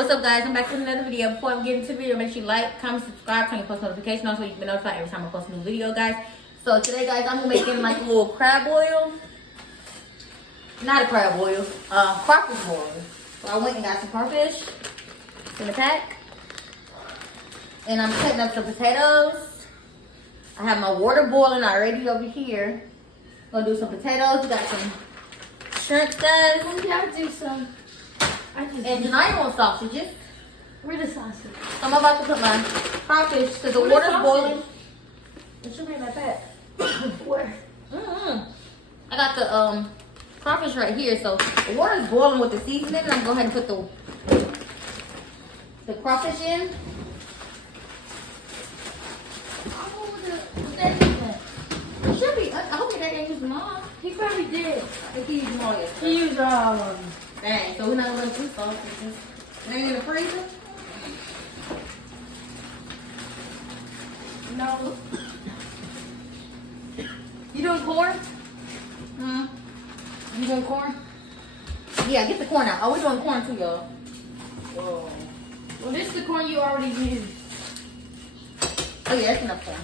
What's up, guys? I'm back with another video. Before I get into the video, make sure you like, comment, subscribe, turn your post notification on so you can be notified every time I post a new video, guys. So today, guys, I'm making like a little crab boil. Not a crab boil, crawfish boil. So I went and got some crawfish in the pack. And I'm cutting up some potatoes. I have my water boiling already over here. Gonna do some potatoes. We got some shrimp, guys. We gotta do some. And tonight I want sausages. Where the sausage? So I'm about to put my crawfish because the water's boiling. It should be in my pack. Where? I got the crawfish right here. So the water's boiling with the seasoning. And I'm gonna go ahead and put the crawfish in. It should be. I hope that ain't used them all. He probably did. If he used them all yet. He used all of them. Dang, so we're not gonna do sausages. It ain't in the freezer? No. You doing corn? You doing corn? Yeah, get the corn out. Oh, we're doing corn too, y'all. Whoa. Well, this is the corn you already used. Oh yeah, that's enough corn.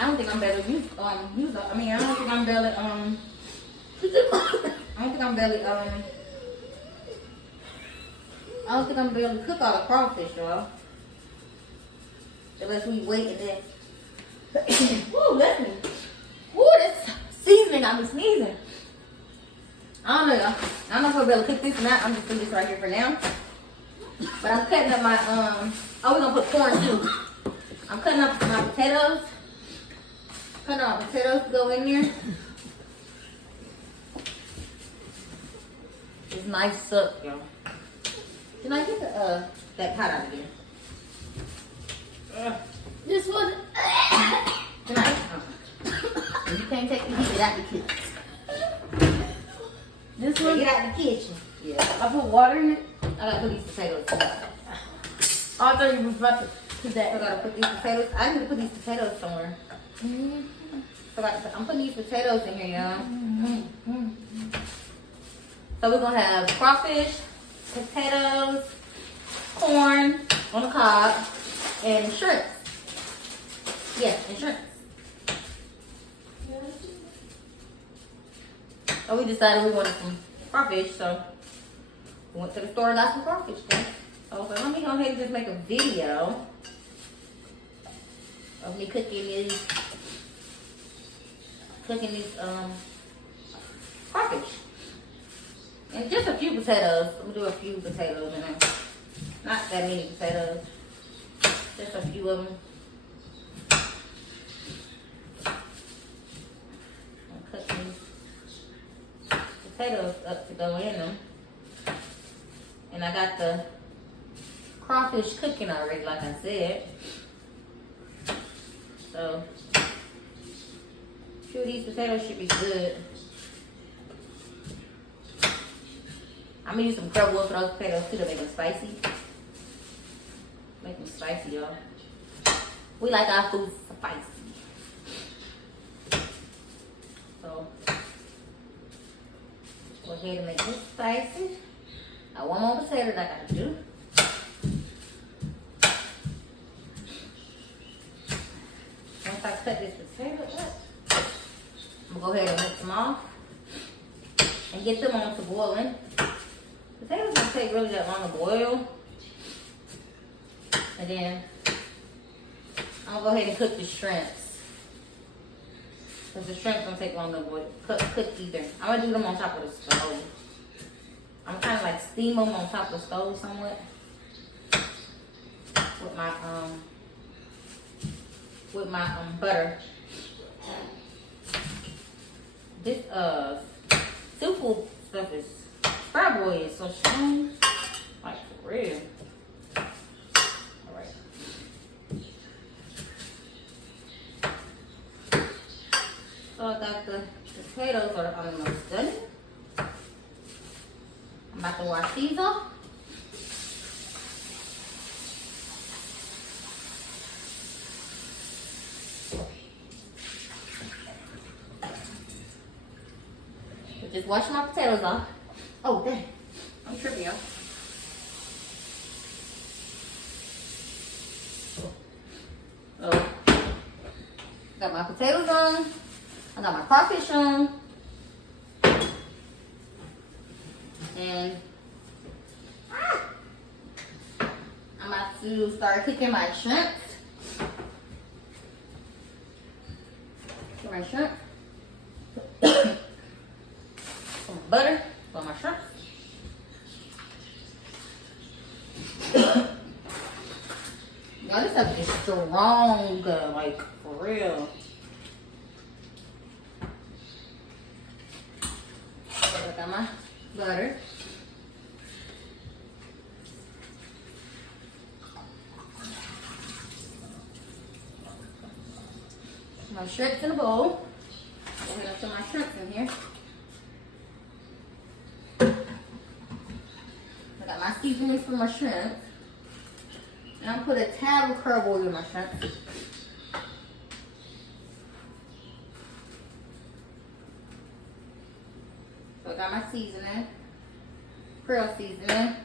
I don't think I'm better use I don't think I'm barely I don't think I'm barely cook all the crawfish, y'all. Unless we wait and then woo, let me. Woo, this seasoning got me sneezing. I don't know, y'all. I don't know if I'll be able to cook this or not. I'm just doing this right here for now. But I'm cutting up my oh, we're gonna put corn too. I'm cutting up my potatoes. Cutting up my potatoes to go in there. It's nice suck, y'all. Can I get the that pot out of here? This one. Can I? You can't take the heat out the kitchen. This one. Get out the kitchen. Yeah. I put water in it. I gotta put these potatoes. Oh, I thought you was about to put I that. gotta put these potatoes. I need to put these potatoes somewhere. So I'm putting these potatoes in here, y'all. So we're gonna have crawfish, potatoes, corn on the cob, and shrimps. Yeah, and shrimps. So we decided we wanted some crawfish, so we went to the store and got some crawfish. Guys. So let me go ahead and just make a video of me cooking these crawfish. And just a few potatoes. I'm gonna do a few potatoes in there. Not that many potatoes. Just a few of them. I'm cooking these potatoes up to go in them. And I got the crawfish cooking already, like I said. So, a few of these potatoes should be good. I'm gonna use some crab wood for those potatoes too to make them spicy. Make them spicy, y'all. We like our food spicy. So, go ahead and make this spicy. Got one more potato that I gotta do. Once I cut this potato up, I'm gonna go ahead and rinse them off and get them on to boiling. Potatoes don't take really that long to boil. And then I'm gonna go ahead and cook the shrimps. Because the shrimps don't take long to boil. Cook either. I'm gonna do them on top of the stove. I'm kind of like steam them on top of the stove somewhat. With my butter. This seafood stuff is crab boil is so strong. Like for real. Alright. So I got the potatoes are almost done. I'm about to wash these off. Just wash my potatoes off. Oh, dang. I'm tripping, y'all. got my potatoes on. I got my crawfish on. And I'm about to start cooking my shrimp. My shrimp. Some butter for my shrimp. Y'all, this stuff is strong, like for real. So I got my butter. My shrimps in a bowl. I'm gonna put my shrimps in here. I got my seasonings for my shrimp. And I'm gonna put a tad of crab oil in my shrimp. So I got my seasoning, krill seasoning,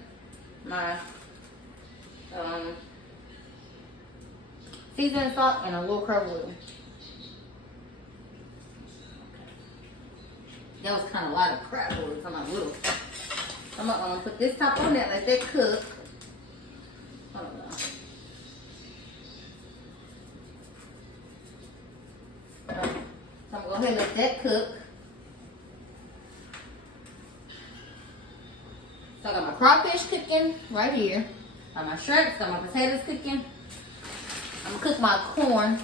my seasoning salt, and a little crab oil. That was kind of a lot of crab oil for my little. I'm gonna put this top on that, let that cook. Hold on. So I'm gonna go ahead and let that cook. So I got my crawfish cooking right here. Got my shrimps, got my potatoes cooking. I'm gonna cook my corn.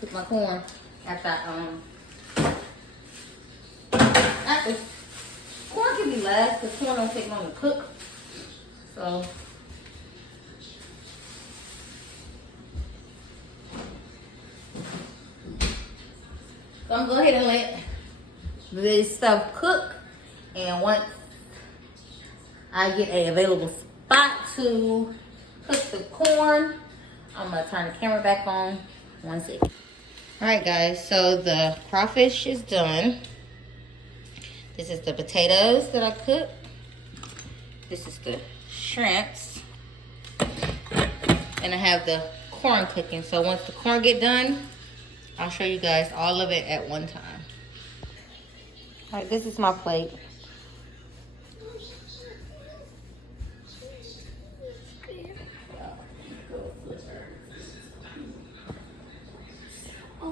Cook my corn after corn can be last because corn don't take long to cook. So I'm gonna go ahead and let this stuff cook, and once I get a available spot to cook the corn, I'm gonna turn the camera back on. 1 second. Alright guys, so the crawfish is done. This is the potatoes that I cooked. This is the shrimps. And I have the corn cooking. So once the corn get done, I'll show you guys all of it at one time. All right, this is my plate. All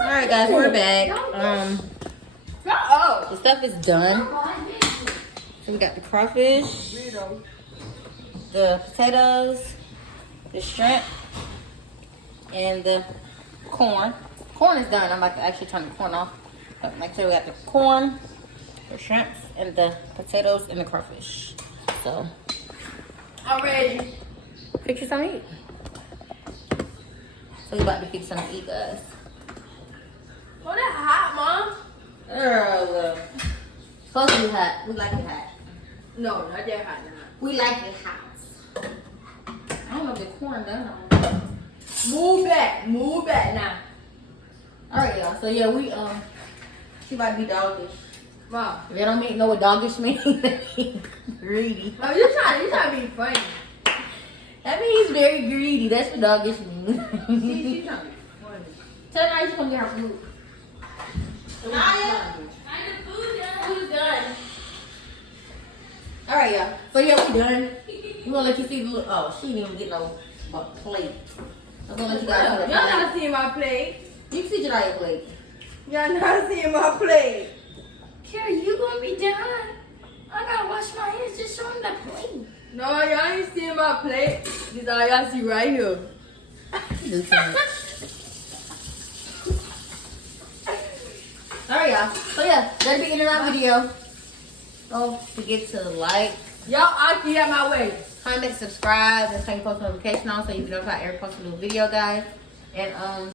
right, guys, we're back. The stuff is done. So we got the crawfish, the potatoes, the shrimp, and the corn. Corn is done. I'm about to actually turn the corn off. But make sure we got the corn, the shrimps, and the potatoes, and the crawfish. So, I'm ready. fix you something to eat. So we about to fix something to eat, guys. Oh, that hot, Mom. Girl, supposed to be hot. We like it hot. No, not that hot. We like it hot. I don't know if the corn done. Move back now. All right, y'all. So yeah, we she might be doggish. Mom. If you don't know what doggish means, greedy. Oh, you trying to be funny. That means very greedy. That's what doggish means. She trying to be funny. Tell Naya to come get her food. Naya, food's done. All right, y'all. So yeah, we done. We gonna let you see the little. Oh, she didn't even get no plate. I'm gonna let you guys see the Y'all plate. not seeing my plate. You can see Jania's plate. Y'all not seeing my plate. Carrie, you gonna be done? I gotta wash my hands. Just show him the plate. No, y'all ain't seeing my plate. This is all y'all see right here. Alright, y'all. So yeah, that'll be the end of our video. Don't forget to like, Y'all Aki at my way. comment, subscribe, and turn your post notification on so you can notify every post a new video, guys. And